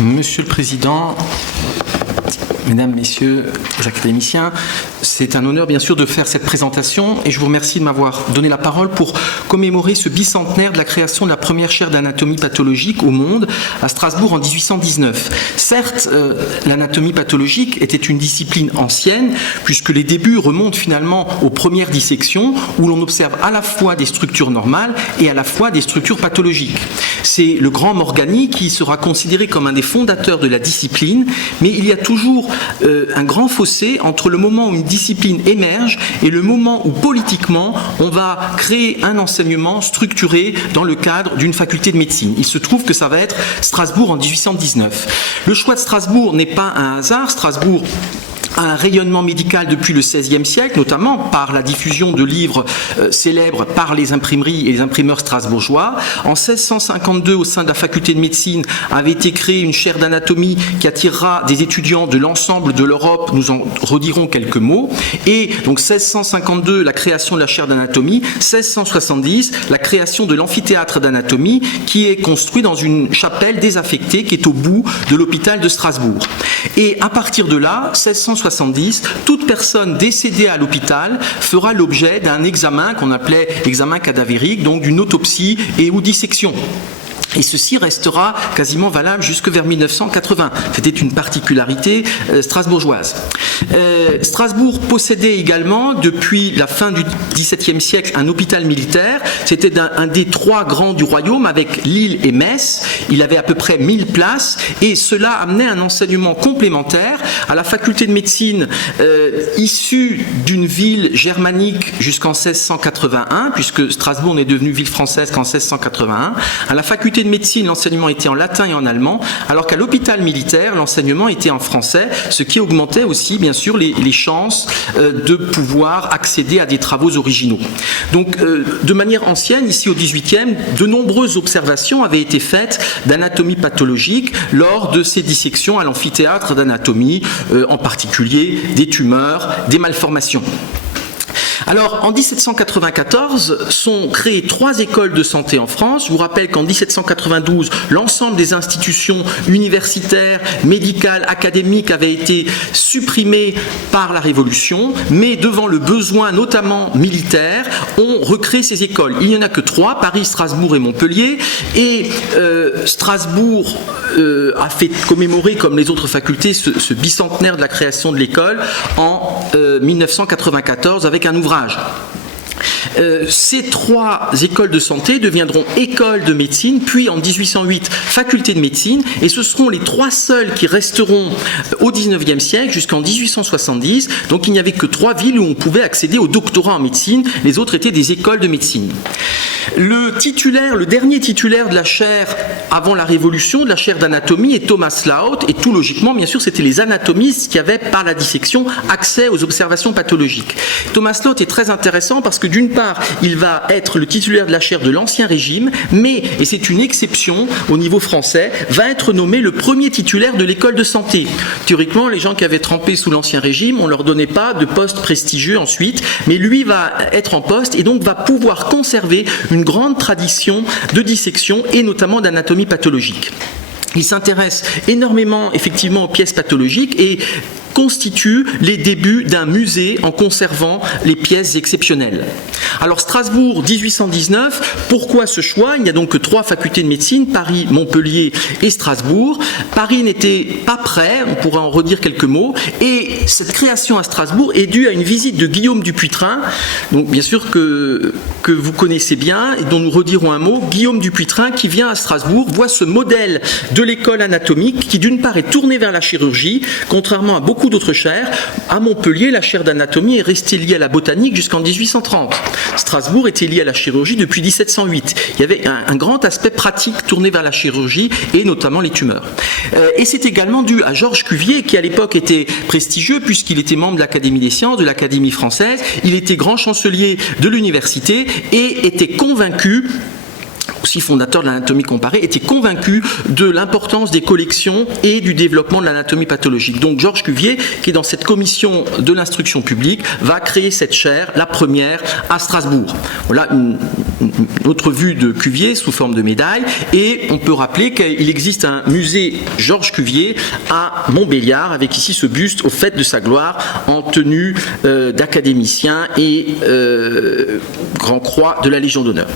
Monsieur le Président, Mesdames, Messieurs les académiciens, c'est un honneur bien sûr de faire cette présentation et je vous remercie de m'avoir donné la parole pour commémorer ce bicentenaire de la création de la première chaire d'anatomie pathologique au monde à Strasbourg en 1819. Certes, l'anatomie pathologique était une discipline ancienne puisque les débuts remontent finalement aux premières dissections où l'on observe à la fois des structures normales et à la fois des structures pathologiques. C'est le grand Morgani qui sera considéré comme un des fondateurs de la discipline, mais il y a toujours un grand fossé entre le moment où une discipline émerge et le moment où politiquement on va créer un enseignement structuré dans le cadre d'une faculté de médecine. Il se trouve que ça va être Strasbourg en 1819. Le choix de Strasbourg n'est pas un hasard. Strasbourg a un rayonnement médical depuis le XVIe siècle, notamment par la diffusion de livres célèbres par les imprimeries et les imprimeurs strasbourgeois. En 1652, au sein de la faculté de médecine, avait été créée une chaire d'anatomie qui attirera des étudiants de l'ensemble de l'Europe. Nous en redirons quelques mots. Et donc 1652, la création de la chaire d'anatomie. 1670, la création de l'amphithéâtre d'anatomie qui est construit dans une chapelle désaffectée qui est au bout de l'hôpital de Strasbourg. Et à partir de là, 1670, toute personne décédée à l'hôpital fera l'objet d'un examen qu'on appelait examen cadavérique, donc d'une autopsie et ou dissection. Et ceci restera quasiment valable jusque vers 1980. C'était une particularité strasbourgeoise. Strasbourg possédait également, depuis la fin du XVIIe siècle, un hôpital militaire. C'était un des trois grands du royaume, avec Lille et Metz. Il avait à peu près 1000 places, et cela amenait un enseignement complémentaire à la faculté de médecine issue d'une ville germanique jusqu'en 1681, puisque Strasbourg n'est devenue ville française qu'en 1681. À la faculté de médecine, l'enseignement était en latin et en allemand, alors qu'à l'hôpital militaire, l'enseignement était en français, ce qui augmentait aussi, bien sûr, les chances de pouvoir accéder à des travaux originaux. Donc, de manière ancienne, ici au XVIIIe, de nombreuses observations avaient été faites d'anatomie pathologique lors de ces dissections à l'amphithéâtre d'anatomie, en particulier des tumeurs, des malformations. Alors, en 1794, sont créées 3 écoles de santé en France. Je vous rappelle qu'en 1792, l'ensemble des institutions universitaires, médicales, académiques avaient été supprimées par la Révolution, mais devant le besoin, notamment militaire, on recrée ces écoles. Il n'y en a que 3, Paris, Strasbourg et Montpellier, et Strasbourg a fait commémorer, comme les autres facultés, ce bicentenaire de la création de l'école en 1994 avec un ouvrage. Ces 3 écoles de santé deviendront écoles de médecine, puis en 1808 faculté de médecine, et ce seront les 3 seules qui resteront au XIXe siècle jusqu'en 1870. Donc il n'y avait que 3 villes où on pouvait accéder au doctorat en médecine, les autres étaient des écoles de médecine. Le dernier titulaire de la chaire avant la Révolution, de la chaire d'anatomie, est Thomas Laut, et tout logiquement, bien sûr, c'était les anatomistes qui avaient, par la dissection, accès aux observations pathologiques. Thomas Laut est très intéressant parce que d'une part, il va être le titulaire de la chaire de l'Ancien Régime, mais, et c'est une exception au niveau français, va être nommé le premier titulaire de l'école de santé. Théoriquement, les gens qui avaient trempé sous l'Ancien Régime, on ne leur donnait pas de poste prestigieux ensuite, mais lui va être en poste et donc va pouvoir conserver une grande tradition de dissection et notamment d'anatomie pathologique. Il s'intéresse énormément effectivement aux pièces pathologiques et constitue les débuts d'un musée en conservant les pièces exceptionnelles. Alors Strasbourg, 1819, pourquoi ce choix? Il n'y a donc que 3 facultés de médecine, Paris, Montpellier et Strasbourg. Paris n'était pas prêt, on pourra en redire quelques mots, et cette création à Strasbourg est due à une visite de Guillaume Dupuytren, donc bien sûr que vous connaissez bien et dont nous redirons un mot. Guillaume Dupuytren qui vient à Strasbourg voit ce modèle de l'école anatomique qui d'une part est tournée vers la chirurgie, contrairement à beaucoup d'autres chaires. À Montpellier, la chaire d'anatomie est restée liée à la botanique jusqu'en 1830. Strasbourg était lié à la chirurgie depuis 1708. Il y avait un grand aspect pratique tourné vers la chirurgie et notamment les tumeurs. Et c'est également dû à Georges Cuvier qui à l'époque était prestigieux puisqu'il était membre de l'Académie des sciences, de l'Académie française. Il était grand chancelier de l'université et était convaincu, aussi fondateur de l'anatomie comparée, était convaincu de l'importance des collections et du développement de l'anatomie pathologique. Donc Georges Cuvier, qui est dans cette commission de l'instruction publique, va créer cette chaire, la première, à Strasbourg. Voilà une autre vue de Cuvier sous forme de médaille, et on peut rappeler qu'il existe un musée Georges Cuvier à Montbéliard, avec ici ce buste au fait de sa gloire en tenue d'académicien et Grand Croix de la Légion d'honneur.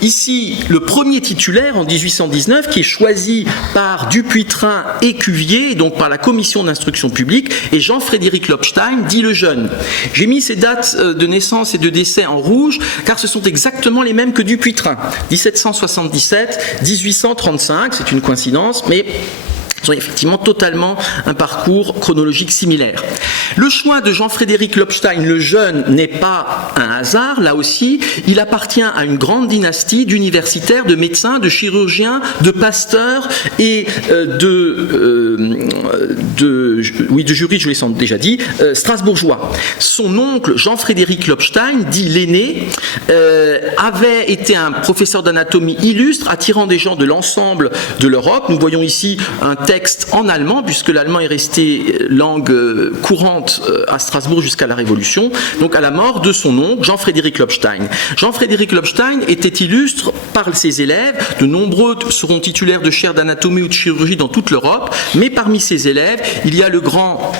Ici, le premier titulaire en 1819 qui est choisi par Dupuytren et Cuvier, et donc par la commission d'instruction publique, est Jean-Frédéric Lobstein, dit le Jeune. J'ai mis ces dates de naissance et de décès en rouge car ce sont exactement les mêmes que Dupuytren. 1777, 1835, c'est une coïncidence, mais ils ont effectivement totalement un parcours chronologique similaire. Le choix de Jean-Frédéric Lobstein, le Jeune, n'est pas un hasard. Là aussi, il appartient à une grande dynastie d'universitaires, de médecins, de chirurgiens, de pasteurs et de juristes, je l'ai déjà dit, strasbourgeois. Son oncle, Jean-Frédéric Lobstein, dit l'aîné, avait été un professeur d'anatomie illustre, attirant des gens de l'ensemble de l'Europe. Nous voyons ici un texte en allemand, puisque l'allemand est resté langue courante à Strasbourg jusqu'à la Révolution, donc à la mort de son oncle, Jean-Frédéric Lobstein. Jean-Frédéric Lobstein était illustre par ses élèves, de nombreux seront titulaires de chaires d'anatomie ou de chirurgie dans toute l'Europe, mais parmi ses élèves, il y a le grand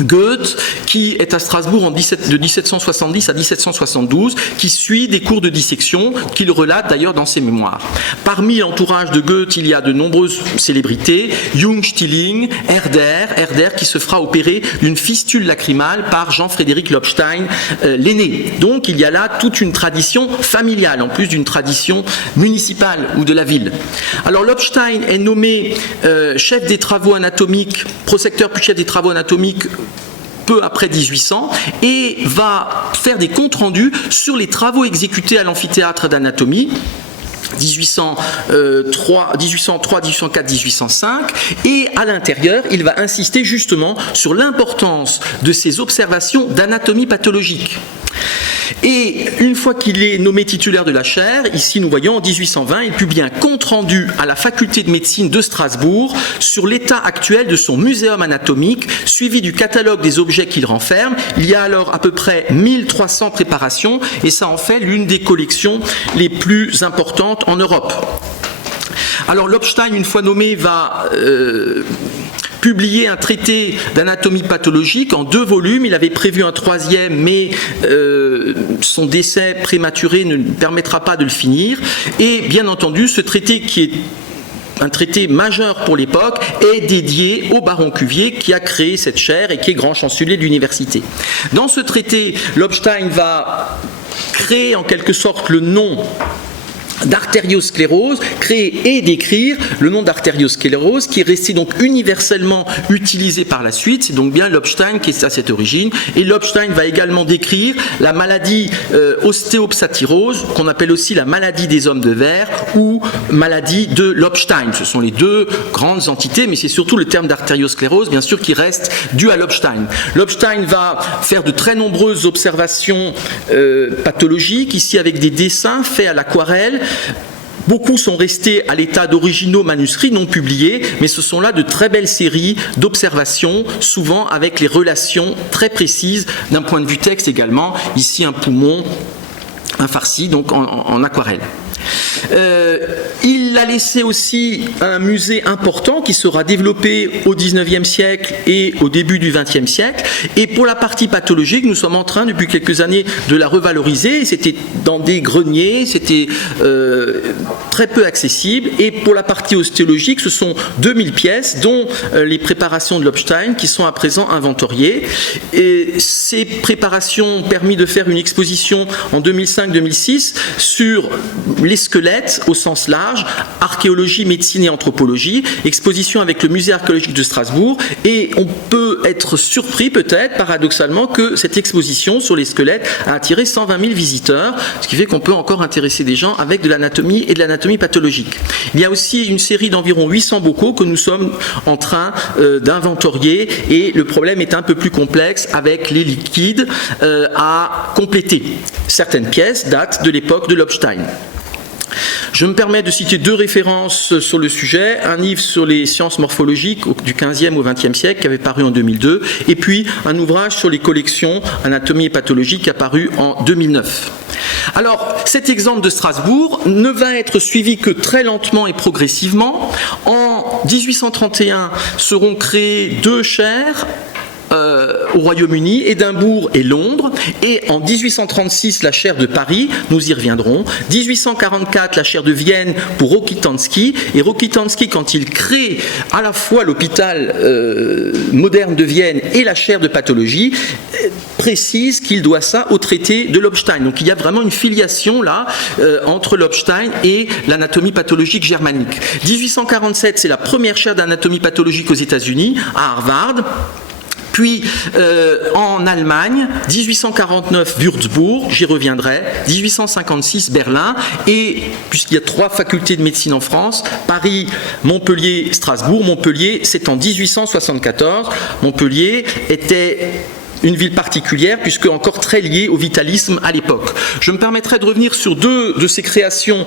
Goethe, qui est à Strasbourg de 1770 à 1772, qui suit des cours de dissection, qu'il relate d'ailleurs dans ses mémoires. Parmi l'entourage de Goethe, il y a de nombreuses célébrités, Jung, Stilling, Herder qui se fera opérer d'une fistule lacrymale par Jean-Frédéric Lobstein, l'aîné. Donc il y a là toute une tradition familiale, en plus d'une tradition municipale ou de la ville. Alors Lobstein est nommé chef des travaux anatomiques, prosecteur puis chef des travaux anatomiques peu après 1800, et va faire des comptes rendus sur les travaux exécutés à l'amphithéâtre d'anatomie 1803, 1804, 1805, et à l'intérieur, il va insister justement sur l'importance de ces observations d'anatomie pathologique. Et une fois qu'il est nommé titulaire de la chaire, ici nous voyons en 1820, il publie un compte-rendu à la faculté de médecine de Strasbourg sur l'état actuel de son muséum anatomique, suivi du catalogue des objets qu'il renferme. Il y a alors à peu près 1300 préparations, et ça en fait l'une des collections les plus importantes en Europe. Alors Lobstein, une fois nommé, va publié un traité d'anatomie pathologique en 2 volumes. Il avait prévu un 3e, mais son décès prématuré ne permettra pas de le finir. Et bien entendu, ce traité, qui est un traité majeur pour l'époque, est dédié au baron Cuvier qui a créé cette chaire et qui est grand chancelier de l'université. Dans ce traité, Lobstein va créer en quelque sorte le nom d'artériosclérose, créer et décrire le nom d'artériosclérose qui est resté donc universellement utilisé par la suite. C'est donc bien Lobstein qui est à cette origine. Et Lobstein va également décrire la maladie ostéopsatyrose, qu'on appelle aussi la maladie des hommes de verre ou maladie de Lobstein. Ce sont les 2 grandes entités, mais c'est surtout le terme d'artériosclérose, bien sûr, qui reste dû à Lobstein. Lobstein va faire de très nombreuses observations pathologiques, ici avec des dessins faits à l'aquarelle. Beaucoup sont restés à l'état d'originaux manuscrits non publiés, mais ce sont là de très belles séries d'observations, souvent avec les relations très précises d'un point de vue texte également. Ici un poumon, un farci, donc en aquarelle. Il a laissé aussi un musée important qui sera développé au XIXe siècle et au début du XXe siècle. Et pour la partie pathologique, nous sommes en train depuis quelques années de la revaloriser. C'était dans des greniers, c'était très peu accessible. Et pour la partie ostéologique, ce sont 2000 pièces, dont les préparations de Lobstein qui sont à présent inventoriées. Et ces préparations ont permis de faire une exposition en 2005-2006 sur les squelettes au sens large, archéologie, médecine et anthropologie, exposition avec le musée archéologique de Strasbourg, et on peut être surpris peut-être, paradoxalement, que cette exposition sur les squelettes a attiré 120 000 visiteurs, ce qui fait qu'on peut encore intéresser des gens avec de l'anatomie et de l'anatomie pathologique. Il y a aussi une série d'environ 800 bocaux que nous sommes en train d'inventorier, et le problème est un peu plus complexe avec les liquides à compléter. Certaines pièces datent de l'époque de Lobstein. Je me permets de citer 2 références sur le sujet, un livre sur les sciences morphologiques du 15e au 20e siècle qui avait paru en 2002, et puis un ouvrage sur les collections anatomie et pathologie qui a paru en 2009. Alors, cet exemple de Strasbourg ne va être suivi que très lentement et progressivement. En 1831 seront créées 2 chaires au Royaume-Uni, Édimbourg et Londres, et en 1836 la chaire de Paris, nous y reviendrons, 1844 la chaire de Vienne pour Rokitansky, et Rokitansky, quand il crée à la fois l'hôpital moderne de Vienne et la chaire de pathologie, précise qu'il doit ça au traité de Lobstein. Donc il y a vraiment une filiation là entre Lobstein et l'anatomie pathologique germanique. 1847, c'est la première chaire d'anatomie pathologique aux États-Unis, à Harvard. Puis en Allemagne, 1849 Würzburg, j'y reviendrai, 1856 Berlin, et puisqu'il y a 3 facultés de médecine en France, Paris, Montpellier, Strasbourg. Montpellier, c'est en 1874. Montpellier était une ville particulière, puisque encore très liée au vitalisme à l'époque. Je me permettrai de revenir sur 2 de ces créations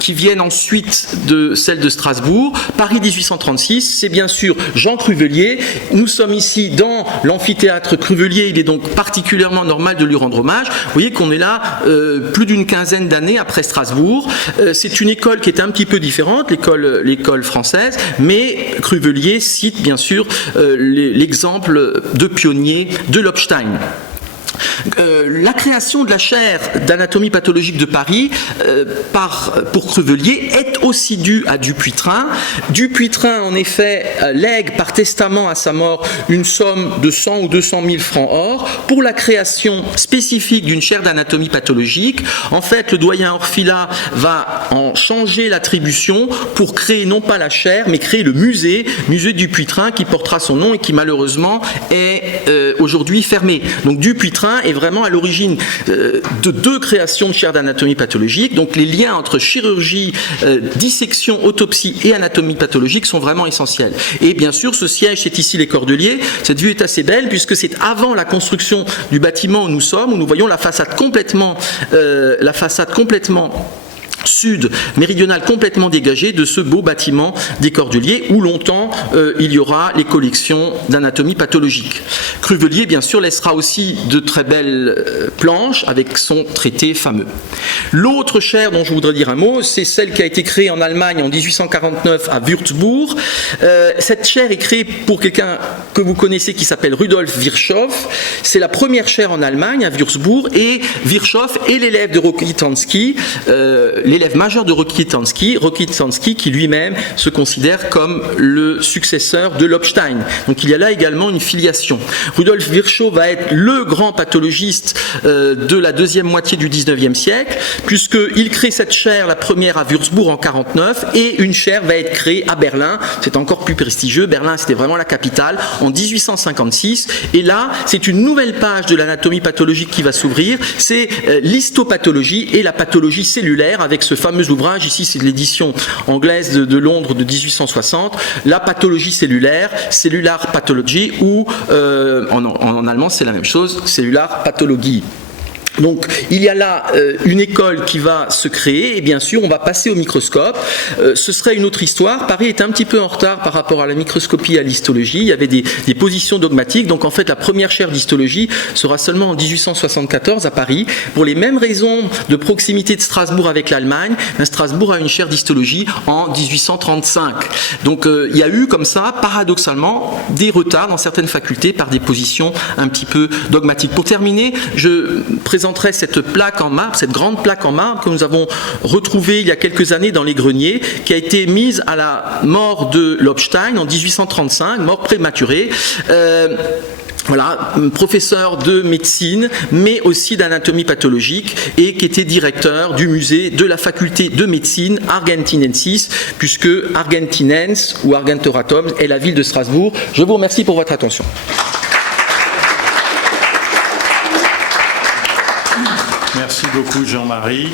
qui viennent ensuite de celle de Strasbourg. Paris 1836, c'est bien sûr Jean Cruvellier. Nous sommes ici dans l'amphithéâtre Cruvellier, il est donc particulièrement normal de lui rendre hommage. Vous voyez qu'on est là plus d'une quinzaine d'années après Strasbourg. C'est une école qui est un petit peu différente, l'école française, mais Cruvellier cite bien sûr l'exemple de pionnier de Lobstein. La création de la chaire d'anatomie pathologique de Paris pour Cruvellier est aussi due à Dupuytren. Dupuytren, en effet, lègue par testament à sa mort une somme de 100 ou 200 000 francs or pour la création spécifique d'une chaire d'anatomie pathologique. En fait, le doyen Orfila va en changer l'attribution pour créer non pas la chaire, mais créer le musée Dupuytren, qui portera son nom et qui malheureusement est aujourd'hui fermé. Donc Dupuytren est vraiment à l'origine de 2 créations de chaires d'anatomie pathologique. Donc les liens entre chirurgie, dissection, autopsie et anatomie pathologique sont vraiment essentiels. Et bien sûr, ce siège, c'est ici les Cordeliers. Cette vue est assez belle puisque c'est avant la construction du bâtiment où nous sommes, où nous voyons la façade complètement sud, méridionale complètement dégagée de ce beau bâtiment des Cordeliers où longtemps il y aura les collections d'anatomie pathologique. Cruvellier, bien sûr, laissera aussi de très belles planches avec son traité fameux. L'autre chaire dont je voudrais dire un mot, c'est celle qui a été créée en Allemagne en 1849 à Würzburg. Cette chaire est créée pour quelqu'un que vous connaissez qui s'appelle Rudolf Virchow. C'est la première chaire en Allemagne à Würzburg, et Virchow est l'élève de Rokitansky, l'élève majeur de Rokitansky qui lui-même se considère comme le successeur de Lobstein. Donc il y a là également une filiation. Rudolf Virchow va être le grand pathologiste de la deuxième moitié du 19e siècle, puisqu'il crée cette chaire, la première à Würzburg en 1949, et une chaire va être créée à Berlin. C'est encore plus prestigieux. Berlin, c'était vraiment la capitale, en 1856. Et là, c'est une nouvelle page de l'anatomie pathologique qui va s'ouvrir. C'est l'histopathologie et la pathologie cellulaire, avec ce fameux ouvrage, ici c'est de l'édition anglaise de Londres de 1860, la pathologie cellulaire, Cellular Pathology, ou en allemand c'est la même chose, Cellular Pathologie. Donc il y a là une école qui va se créer, et bien sûr on va passer au microscope. Ce serait une autre histoire. Paris est un petit peu en retard par rapport à la microscopie et à l'histologie. Il y avait des positions dogmatiques, donc en fait la première chaire d'histologie sera seulement en 1874 à Paris. Pour les mêmes raisons de proximité de Strasbourg avec l'Allemagne, Strasbourg a une chaire d'histologie en 1835. Donc il y a eu comme ça, paradoxalement, des retards dans certaines facultés par des positions un petit peu dogmatiques. Pour terminer, je présenterai cette plaque en marbre, cette grande plaque en marbre que nous avons retrouvée il y a quelques années dans les greniers, qui a été mise à la mort de Lobstein en 1835, mort prématurée. Voilà, professeur de médecine, mais aussi d'anatomie pathologique, et qui était directeur du musée de la faculté de médecine Argentinensis, puisque Argentinens ou Argentoratum est la ville de Strasbourg. Je vous remercie pour votre attention. Merci beaucoup Jean-Marie.